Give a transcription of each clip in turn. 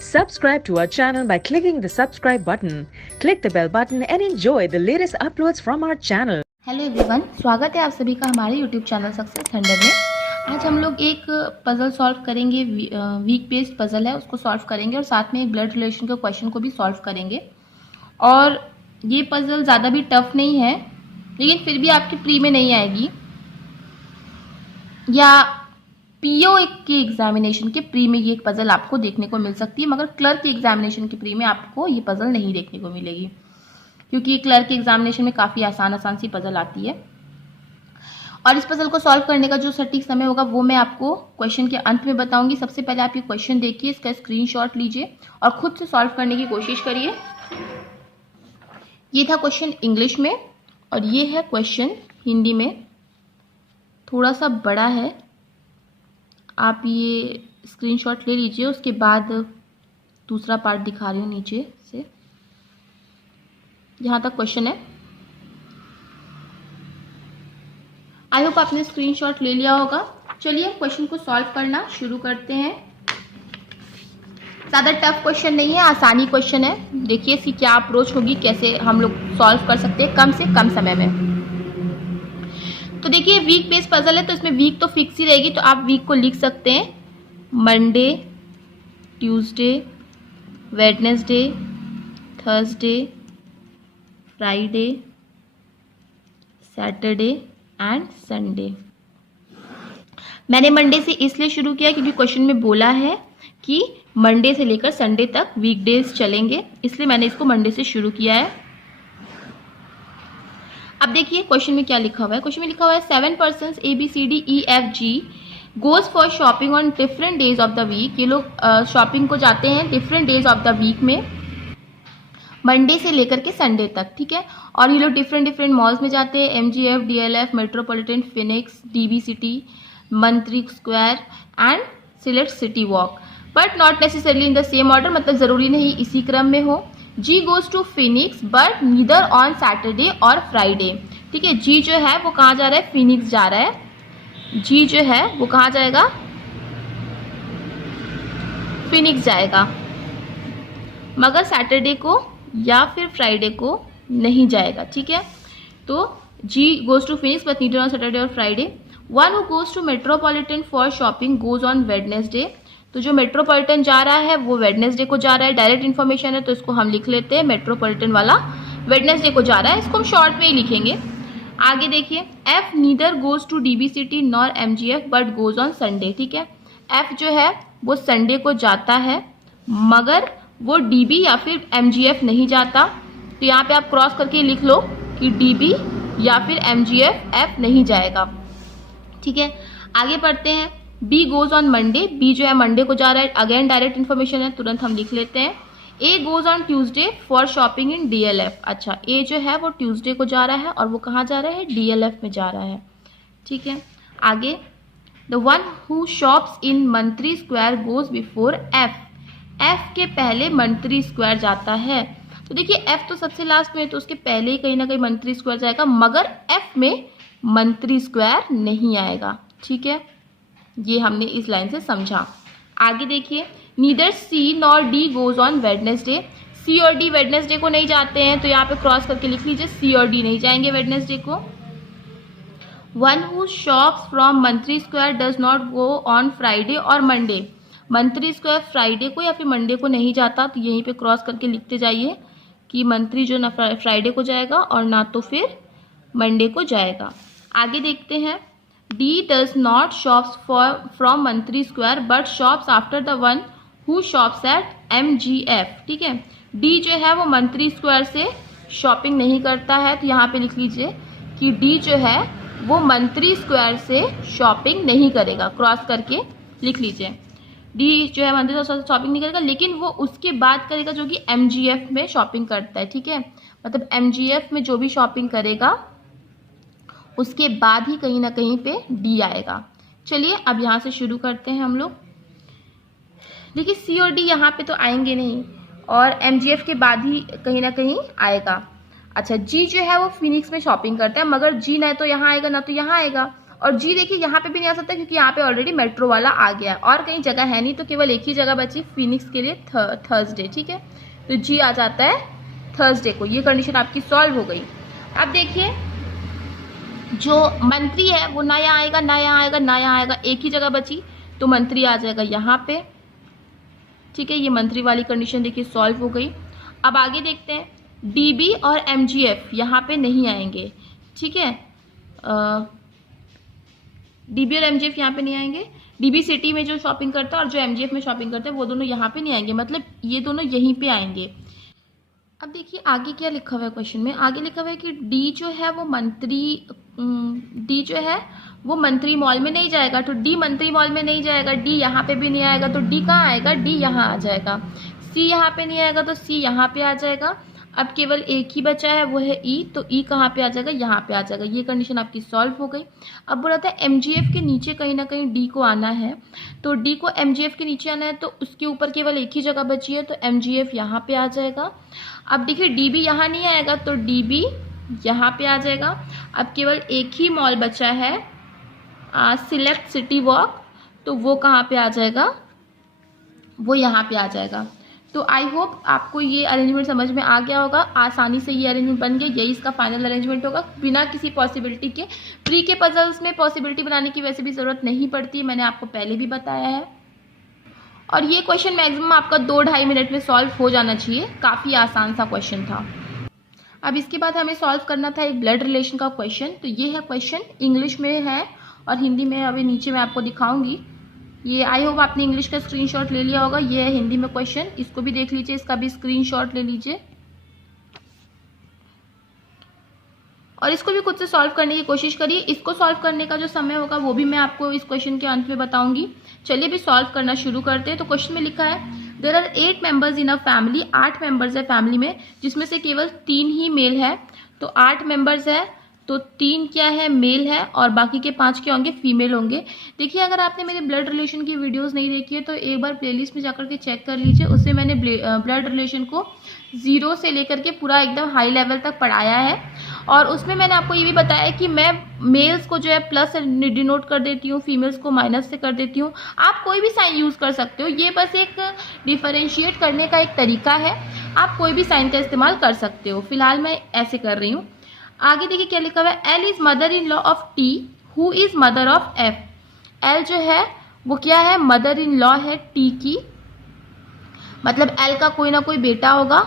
Subscribe to our channel by clicking the subscribe button. Click the bell button and enjoy the latest uploads from our channel. Hello everyone, स्वागत है आप सभी का हमारे YouTube channel success 100 में। आज हम लोग एक पज़ल सॉल्व करेंगे। वीक बेस्ड पज़ल है, उसको सॉल्व करेंगे और साथ में एक ब्लड रिलेशन के क्वेश्चन को भी सॉल्व करेंगे। और ये पज़ल ज़्यादा भी टफ नहीं है, लेकिन फिर भी आपकी प्री में नहीं आएगी या पीओ के एग्जामिनेशन के प्री में ये पज़ल आपको देखने को मिल सकती है, मगर क्लर्क के एग्जामिनेशन के प्री में आपको ये पज़ल नहीं देखने को मिलेगी, क्योंकि क्लर्क के एग्जामिनेशन में काफ़ी आसान सी पज़ल आती है। और इस पज़ल को सॉल्व करने का जो सटीक समय होगा वो मैं आपको क्वेश्चन के अंत में बताऊंगी। सबसे पहले आप ये क्वेश्चन देखिए, इसका स्क्रीनशॉट लीजिए और खुद से सॉल्व करने की कोशिश करिए। ये था क्वेश्चन इंग्लिश में और ये है क्वेश्चन हिंदी में। थोड़ा सा बड़ा है, आप ये स्क्रीनशॉट ले लीजिए। उसके बाद दूसरा पार्ट दिखा रही हूँ नीचे से, जहाँ तक क्वेश्चन है। आई होप आपने स्क्रीनशॉट ले लिया होगा। चलिए क्वेश्चन को सॉल्व करना शुरू करते हैं। ज़्यादा टफ क्वेश्चन नहीं है, आसानी क्वेश्चन है। देखिए इसकी क्या अप्रोच होगी, कैसे हम लोग सॉल्व कर सकते हैं कम से कम समय में। तो देखिए वीक बेस्ड पजल है, तो इसमें वीक तो फिक्स ही रहेगी, तो आप वीक को लिख सकते हैं Monday, Tuesday, Wednesday, Thursday, Friday, Saturday and Sunday. मैंने मंडे से इसलिए शुरू किया क्योंकि क्वेश्चन में बोला है कि मंडे से लेकर संडे तक वीकडेज चलेंगे, इसलिए मैंने इसको मंडे से शुरू किया है। अब देखिए क्वेश्चन में क्या लिखा हुआ है। क्वेश्चन में लिखा हुआ है 7 persons ABCDEFG goes for shopping on different days of the week. ये लोग शॉपिंग को जाते हैं different days of the week में, मंडे से लेकर के संडे तक, ठीक है। और ये लोग डिफरेंट मॉल्स में जाते हैं, MGF, DLF, Metropolitan, Phoenix, DB City, Mantri Square and Select City Walk, but not necessarily in the same order, मतलब जरूरी नहीं इसी क्रम में हो। G goes to Phoenix but neither on Saturday और Friday, ठीक है। G जो है वो कहाँ जा रहा है, फिनिक्स जा रहा है। G जो है वो कहाँ जाएगा, फिनिक्स जाएगा, मगर सैटरडे को या फिर फ्राइडे को नहीं जाएगा, ठीक है। तो G goes to Phoenix but neither on Saturday और Friday। One who goes to Metropolitan for shopping goes on Wednesday। तो जो मेट्रोपॉलिटन जा रहा है वो वेडनेसडे को जा रहा है। डायरेक्ट इन्फॉर्मेशन है तो इसको हम लिख लेते हैं, मेट्रोपॉलिटन वाला वेडनेसडे को जा रहा है, इसको हम शॉर्ट में ही लिखेंगे। आगे देखिए F neither goes to DB city nor MGF but goes on Sunday, ठीक है। F जो है वो संडे को जाता है, मगर वो DB या फिर MGF नहीं जाता। तो यहाँ पे आप क्रॉस करके लिख लो कि DB या फिर MGF F नहीं जाएगा, ठीक है। आगे पढ़ते हैं। B goes on Monday, B जो है मंडे को जा रहा है, अगेन डायरेक्ट इन्फॉर्मेशन है, तुरंत हम लिख लेते हैं। A goes on Tuesday for shopping in DLF। अच्छा, A जो है वो ट्यूसडे को जा रहा है और वो कहाँ जा रहा है, DLF में जा रहा है, ठीक है। आगे the one who shops in Mantri Square goes before F। F के पहले मंत्री स्क्वायर जाता है। तो देखिए F तो सबसे लास्ट में है, तो उसके पहले ही कहीं ना कहीं मंत्री स्क्वायर जाएगा, मगर F में मंत्री स्क्वायर नहीं आएगा, ठीक है। ये हमने इस लाइन से समझा। आगे देखिए neither C nor D goes on Wednesday. C और D वेडनेसडे को नहीं जाते हैं, तो यहाँ पे क्रॉस करके लिख लीजिए C और D नहीं जाएंगे वेडनेसडे को। वन हु शॉप्स फ्रॉम मंत्री square does not go on Friday और मंडे। मंत्री स्क्वायर फ्राइडे को या फिर मंडे को नहीं जाता, तो यहीं पे क्रॉस करके लिखते जाइए कि मंत्री जो ना फ्राइडे को जाएगा और ना तो फिर मंडे को जाएगा। आगे देखते हैं D does not shops from Mantri square but shops after the one who shops at MGF, ठीक है। D जो है वो मंत्री स्क्वायर से शॉपिंग नहीं करता है, तो यहाँ पे लिख लीजिए कि D जो है वो मंत्री स्क्वायर से शॉपिंग नहीं करेगा, क्रॉस करके लिख लीजिए। D जो है मंत्री स्क्वायर से शॉपिंग नहीं करेगा, लेकिन वो उसके बाद करेगा जो कि MGF में शॉपिंग करता है, ठीक है। मतलब MGF में जो भी शॉपिंग करेगा उसके बाद ही कहीं ना कहीं पे D आएगा। चलिए अब यहाँ से शुरू करते हैं हम लोग। देखिए C और D यहाँ पे तो आएंगे नहीं और MGF के बाद ही कहीं ना कहीं आएगा। अच्छा, जी जो है वो फिनिक्स में शॉपिंग करता है, मगर जी ना तो यहाँ आएगा ना तो यहाँ आएगा, और जी देखिए यहाँ पे भी नहीं आ सकता क्योंकि यहाँ पे ऑलरेडी मेट्रो वाला आ गया है और कहीं जगह है नहीं, तो केवल एक ही जगह बची फिनिक्स के लिए, थर्सडे। ठीक है, तो जी आ जाता है थर्सडे को। ये कंडीशन आपकी सॉल्व हो गई। अब देखिए जो मंत्री है वो ना यहाँ आएगा ना यहाँ आएगा ना यहाँ आएगा, एक ही जगह बची, तो मंत्री आ जाएगा यहाँ पे। ठीक है, ये मंत्री वाली कंडीशन देखिए सॉल्व हो गई। अब आगे देखते हैं, डीबी और एमजीएफ यहाँ पे नहीं आएंगे। ठीक है, डीबी और एमजीएफ यहाँ पे नहीं आएंगे। डीबी सिटी में जो शॉपिंग करता है और जो एमजीएफ में शॉपिंग करता है वो दोनों यहाँ पे नहीं आएंगे, मतलब ये दोनों यहीं पे आएंगे। अब देखिए आगे क्या लिखा हुआ है क्वेश्चन में। आगे लिखा हुआ है कि डी जो है वो मंत्री मॉल में नहीं जाएगा, तो डी मंत्री मॉल में नहीं जाएगा, डी यहाँ पे भी नहीं आएगा, तो डी कहाँ आएगा, डी यहाँ आ जाएगा। सी यहाँ पे नहीं आएगा तो सी यहाँ पे आ जाएगा। अब केवल एक ही बचा है वो है ई, तो ई कहाँ पे आ जाएगा, यहाँ पे आ जाएगा। ये कंडीशन आपकी सॉल्व हो गई। अब बोला था एमजीएफ के नीचे कहीं ना कहीं डी को आना है, तो डी को एमजीएफ के नीचे आना है, तो उसके ऊपर केवल एक ही जगह बची है, तो एमजीएफ यहाँ पे आ जाएगा। अब देखिए डीबी यहाँ नहीं आएगा, तो डीबी यहाँ पे आ जाएगा। अब केवल एक ही मॉल बचा है, सिलेक्ट सिटी वॉक, तो वो कहाँ पे आ जाएगा, वो यहाँ पे आ जाएगा। तो आई होप आपको ये अरेंजमेंट समझ में आ गया होगा। आसानी से ये अरेंजमेंट बन गया, यही इसका फाइनल अरेंजमेंट होगा बिना किसी पॉसिबिलिटी के। प्री के पजल्स में पॉसिबिलिटी बनाने की वैसे भी ज़रूरत नहीं पड़ती, मैंने आपको पहले भी बताया है। और ये क्वेश्चन मैक्सिमम आपका 2-2.5 मिनट में सॉल्व हो जाना चाहिए, काफ़ी आसान सा क्वेश्चन था। अब इसके बाद हमें सॉल्व करना था एक ब्लड रिलेशन का क्वेश्चन। तो ये है क्वेश्चन, इंग्लिश में है और हिंदी में अभी नीचे मैं आपको दिखाऊंगी। ये आई होप आपने इंग्लिश का स्क्रीनशॉट ले लिया होगा। ये है हिंदी में क्वेश्चन, इसको भी देख लीजिए, इसका भी स्क्रीनशॉट ले लीजिए और इसको भी खुद से सॉल्व करने की कोशिश करिए। इसको सॉल्व करने का जो समय होगा वो भी मैं आपको इस क्वेश्चन के अंत में बताऊंगी। चलिए भी सॉल्व करना शुरू करते हैं। तो क्वेश्चन में लिखा है there are 8 members in a family, 8 members है फैमिली में, जिसमें से केवल 3 ही मेल है। तो 8 मेंबर्स है तो 3 क्या है, मेल है, और बाकी के 5 क्या होंगे, फीमेल होंगे। देखिए अगर आपने मेरे ब्लड रिलेशन की वीडियोस नहीं देखी है तो एक बार प्लेलिस्ट में जाकर के चेक कर लीजिए। उससे मैंने ब्लड रिलेशन को 0 से लेकर के पूरा एकदम हाई लेवल तक पढ़ाया है, और उसमें मैंने आपको ये भी बताया कि मैं मेल्स को जो है प्लस से डिनोट कर देती हूँ, फीमेल्स को माइनस से कर देती हूँ। आप कोई भी साइन यूज़ कर सकते हो, ये बस एक डिफरेंशिएट करने का एक तरीका है। आप कोई भी साइन का इस्तेमाल कर सकते हो, फिलहाल मैं ऐसे कर रही हूँ। आगे देखिए क्या लिखा हुआ है, L is mother in law of T who is mother of F. L जो है वो क्या है, मदर इन लॉ है टी की, मतलब एल का कोई ना कोई बेटा होगा,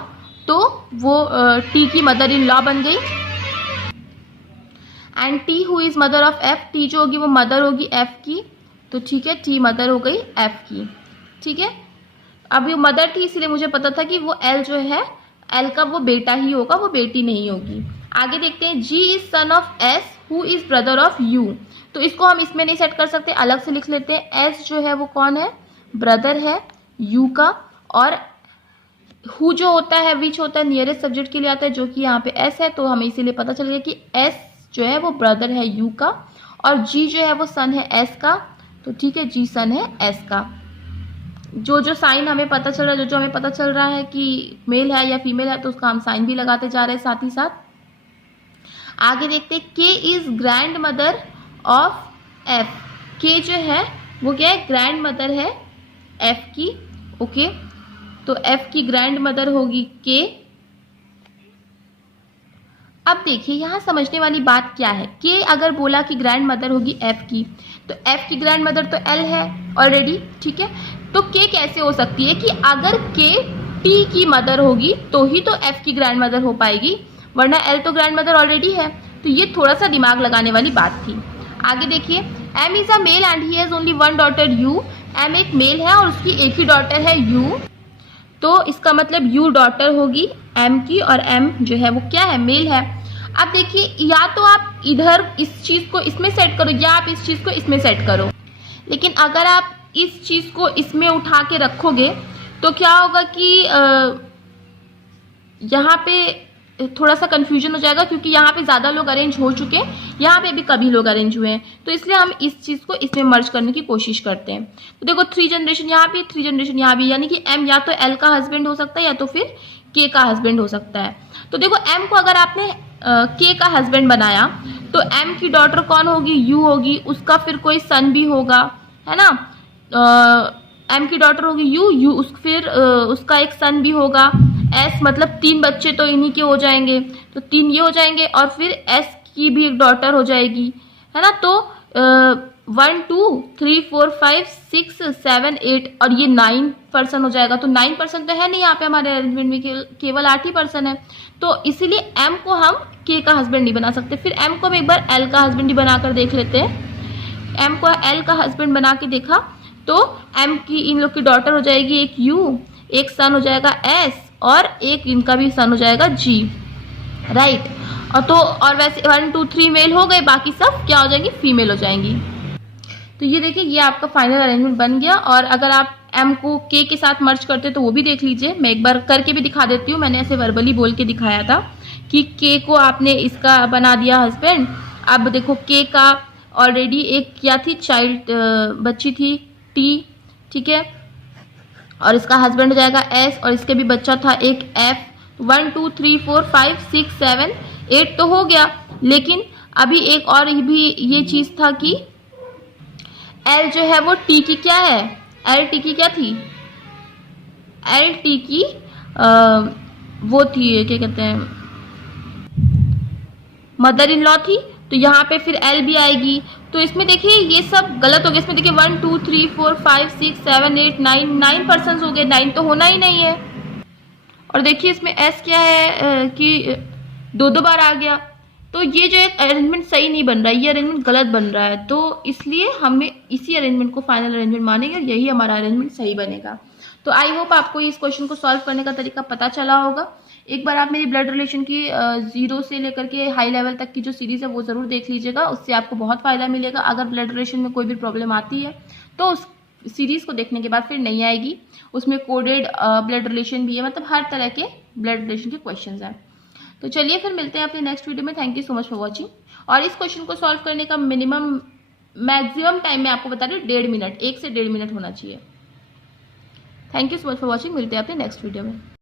तो वो टी की मदर इन लॉ बन गई। And T who is mother of F, T जो होगी वो मदर होगी एफ की, तो ठीक है टी मदर हो गई एफ की। ठीक है, अब ये मदर थी इसलिए मुझे पता था कि वो एल जो है एल का वो बेटा ही होगा, वो बेटी नहीं होगी। आगे देखते हैं, G is son of S who is brother of U. तो इसको हम इसमें नहीं सेट कर सकते, अलग से लिख लेते हैं। एस जो है वो कौन है, ब्रदर है यू का, और हु जो होता है विच होता है नियरेस्ट सब्जेक्ट के लिए आता है, जो कि यहाँ पे एस है, तो हमें इसीलिए पता चल गया कि एस जो है वो ब्रदर है यू का, और जी जो है वो सन है एस का, तो ठीक है जी सन है एस का। जो साइन हमें पता चल रहा है, जो हमें पता चल रहा है कि मेल है या फीमेल है, तो उसका हम साइन भी लगाते जा रहे हैं साथ ही साथ। आगे देखते हैं, के is grand mother of F. के जो है वो क्या है, ग्रैंड मदर है एफ की। ओके, तो एफ की ग्रैंड मदर होगी के। अब देखिए यहाँ समझने वाली बात क्या है, के अगर बोला कि ग्रैंड मदर होगी एफ की, तो एफ की ग्रैंड मदर तो एल है ऑलरेडी। ठीक है, तो के कैसे हो सकती है कि अगर के टी की मदर होगी तो ही तो एफ की ग्रैंड मदर हो पाएगी, वरना एल तो ग्रैंड मदर ऑलरेडी है। तो ये थोड़ा सा दिमाग लगाने वाली बात थी। आगे देखिए, M is a male and he has only one daughter U. M एक मेल है और उसकी एक ही डॉटर है यू, तो इसका मतलब यू डॉटर होगी एम की, और एम जो है वो क्या है, मेल है। अब देखिए, या तो आप इधर इस चीज को इसमें सेट करो या आप इस चीज को इसमें सेट करो, लेकिन अगर आप इस चीज को इसमें उठा के रखोगे तो क्या होगा कि यहाँ पे थोड़ा सा कंफ्यूजन हो जाएगा, क्योंकि यहाँ पे ज़्यादा लोग अरेंज हो चुके हैं, यहाँ पे भी कभी लोग अरेंज हुए हैं, तो इसलिए हम इस चीज़ को इसमें मर्ज करने की कोशिश करते हैं। तो देखो 3 जनरेशन यहाँ पे, 3 जनरेशन यहाँ भी, यानी कि एम या तो एल का हस्बैंड हो सकता है या तो फिर के का हस्बैंड हो सकता है। तो देखो एम को अगर आपने के का हस्बैंड बनाया तो एम की डॉटर कौन होगी, यू होगी, उसका फिर कोई सन भी होगा, है ना। एम की डॉटर होगी यू फिर उसका एक सन भी होगा। एस मतलब 3 बच्चे तो इन्हीं के हो जाएंगे, तो 3 ये हो जाएंगे, और फिर एस की भी एक डॉटर हो जाएगी, है ना। तो 1 2 3 4 5 6 7 8 और ये 9 पर्सन हो जाएगा। तो 9 पर्सन तो है नहीं यहाँ पे हमारे अरेंजमेंट में, केवल 8 ही पर्सन है। तो इसीलिए एम को हम के का हस्बैंड नहीं बना सकते। फिर एम को हम एक बार एल का हस्बैंड ही बनाकर देख लेते हैं। एम को एल का हस्बैंड बना के देखा तो एम की इन लोग की डॉटर हो जाएगी एक यू, एक सन हो जाएगा एस, और एक इनका भी सन हो जाएगा जी, राइट। और तो और वैसे 1 2 3 मेल हो गए, बाकी सब क्या हो जाएंगी, फीमेल हो जाएंगी। तो ये देखिए ये आपका फाइनल अरेंजमेंट बन गया। और अगर आप एम को के साथ मर्ज करते तो वो भी देख लीजिए, मैं एक बार करके भी दिखा देती हूँ। मैंने ऐसे वर्बली बोल के दिखाया था कि के को आपने इसका बना दिया हस्बैंड। अब देखो के का ऑलरेडी एक क्या थी, चाइल्ड बच्ची थी टी, ठीक है, और इसका हस्बैंड हो जाएगा एस, और इसके भी बच्चा था एक एफ। 1 2 3 4 5 6 7 8 तो हो गया, लेकिन अभी एक और भी ये चीज था कि एल जो है वो टी की क्या है, एल टी की क्या थी, एल टी की वो थी क्या कहते हैं, मदर इन लॉ थी। तो यहाँ पे फिर एल भी आएगी। तो इसमें देखिए ये सब गलत हो गया। इसमें देखिए 1 2 3 4 5 6 7 8 9 पर्सन हो गए, 9 तो होना ही नहीं है। और देखिए इसमें एस क्या है कि 2 बार आ गया। तो ये जो एक अरेंजमेंट सही नहीं बन रहा है, ये अरेंजमेंट गलत बन रहा है। तो इसलिए हमें इसी अरेंजमेंट को फाइनल अरेंजमेंट मानेंगे और यही हमारा अरेंजमेंट सही बनेगा। तो आई होप आपको इस क्वेश्चन को सॉल्व करने का तरीका पता चला होगा। एक बार आप मेरी ब्लड रिलेशन की 0 से लेकर के हाई लेवल तक की जो सीरीज है वो जरूर देख लीजिएगा, उससे आपको बहुत फायदा मिलेगा। अगर ब्लड रिलेशन में कोई भी प्रॉब्लम आती है तो उस सीरीज को देखने के बाद फिर नहीं आएगी। उसमें कोडेड ब्लड रिलेशन भी है, मतलब हर तरह के ब्लड रिलेशन के क्वेश्चंस हैं। तो चलिए फिर मिलते हैं अपने नेक्स्ट वीडियो में। Thank you so much for watching. और इस क्वेश्चन को सॉल्व करने का मैक्सिमम टाइम मैं आपको बता रही हूँ 1.5 मिनट, 1 से 1.5 मिनट होना चाहिए। Thank you so much for watching. मिलते हैं अपने नेक्स्ट वीडियो में।